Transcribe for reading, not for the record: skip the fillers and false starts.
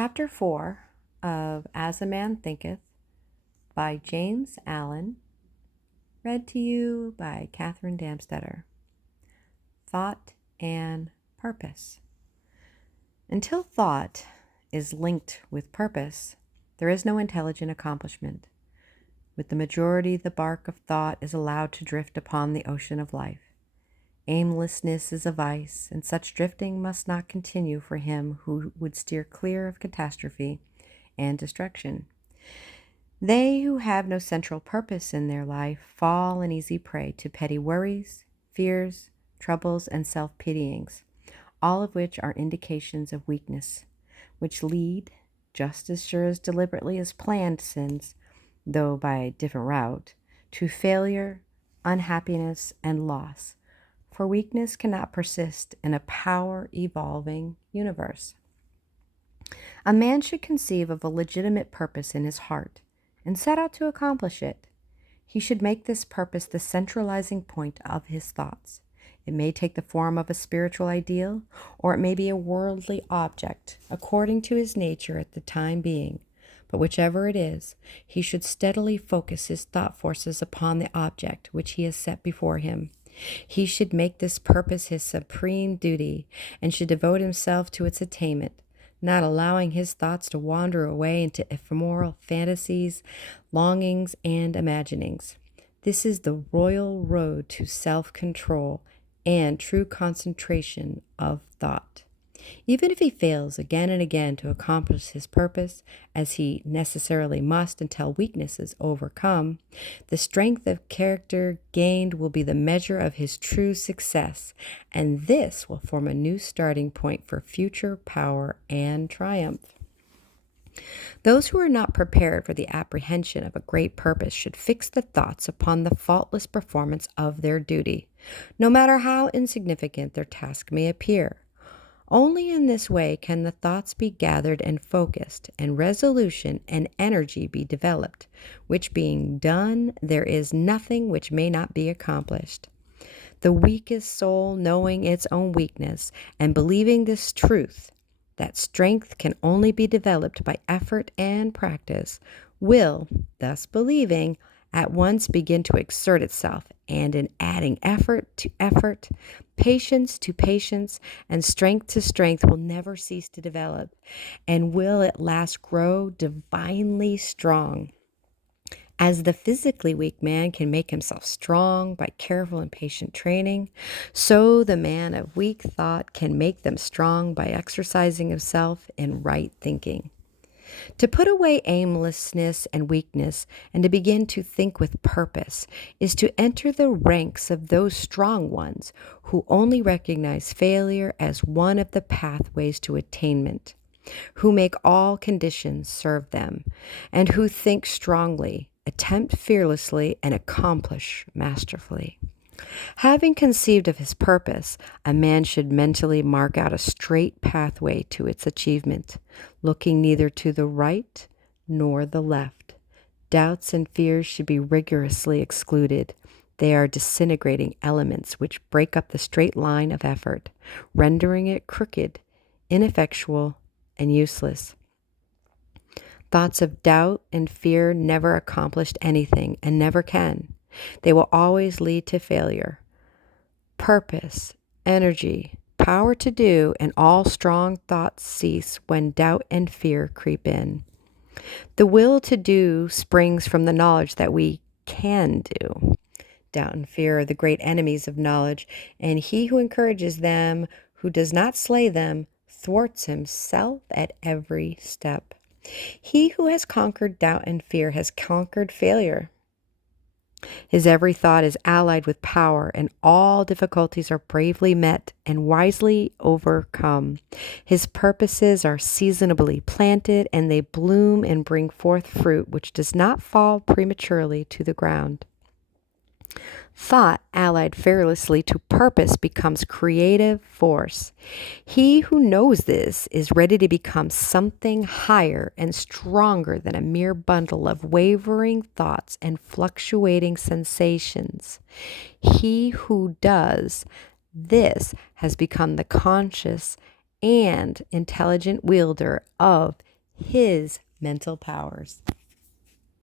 Chapter 4 of As a Man Thinketh by James Allen, read to you by Katherine Damstetter. Thought and Purpose. Until thought is linked with purpose, there is no intelligent accomplishment. With the majority, the bark of thought is allowed to drift upon the ocean of life. Aimlessness is a vice, and such drifting must not continue for him who would steer clear of catastrophe and destruction. They who have no central purpose in their life fall an easy prey to petty worries, fears, troubles, and self-pityings, all of which are indications of weakness, which lead, just as sure as deliberately as planned sins, though by a different route, to failure, unhappiness, and loss. For weakness cannot persist in a power-evolving universe. A man should conceive of a legitimate purpose in his heart and set out to accomplish it. He should make this purpose the centralizing point of his thoughts. It may take the form of a spiritual ideal, or it may be a worldly object, according to his nature at the time being. But whichever it is, he should steadily focus his thought forces upon the object which he has set before him. He should make this purpose his supreme duty and should devote himself to its attainment, not allowing his thoughts to wander away into ephemeral fantasies, longings, and imaginings. This is the royal road to self-control and true concentration of thought. Even if he fails again and again to accomplish his purpose, as he necessarily must until weakness is overcome, the strength of character gained will be the measure of his true success, and this will form a new starting point for future power and triumph. Those who are not prepared for the apprehension of a great purpose should fix the thoughts upon the faultless performance of their duty, no matter how insignificant their task may appear. Only in this way can the thoughts be gathered and focused, and resolution and energy be developed, which being done, there is nothing which may not be accomplished. The weakest soul, knowing its own weakness, and believing this truth, that strength can only be developed by effort and practice, will, thus believing, at once begin to exert itself, and in adding effort to effort, patience to patience, and strength to strength will never cease to develop, and will at last grow divinely strong. As the physically weak man can make himself strong by careful and patient training, so the man of weak thought can make them strong by exercising himself in right thinking. To put away aimlessness and weakness and to begin to think with purpose is to enter the ranks of those strong ones who only recognize failure as one of the pathways to attainment, who make all conditions serve them, and who think strongly, attempt fearlessly, and accomplish masterfully. Having conceived of his purpose, a man should mentally mark out a straight pathway to its achievement, looking neither to the right nor the left. Doubts and fears should be rigorously excluded. They are disintegrating elements which break up the straight line of effort, rendering it crooked, ineffectual, and useless. Thoughts of doubt and fear never accomplished anything and never can. They will always lead to failure. Purpose, energy, power to do, and all strong thoughts cease when doubt and fear creep in. The will to do springs from the knowledge that we can do. Doubt and fear are the great enemies of knowledge, and he who encourages them, who does not slay them, thwarts himself at every step. He who has conquered doubt and fear has conquered failure. His every thought is allied with power, and all difficulties are bravely met and wisely overcome. His purposes are seasonably planted, and they bloom and bring forth fruit which does not fall prematurely to the ground. Thought allied fearlessly to purpose becomes creative force. He who knows this is ready to become something higher and stronger than a mere bundle of wavering thoughts and fluctuating sensations. He who does this has become the conscious and intelligent wielder of his mental powers.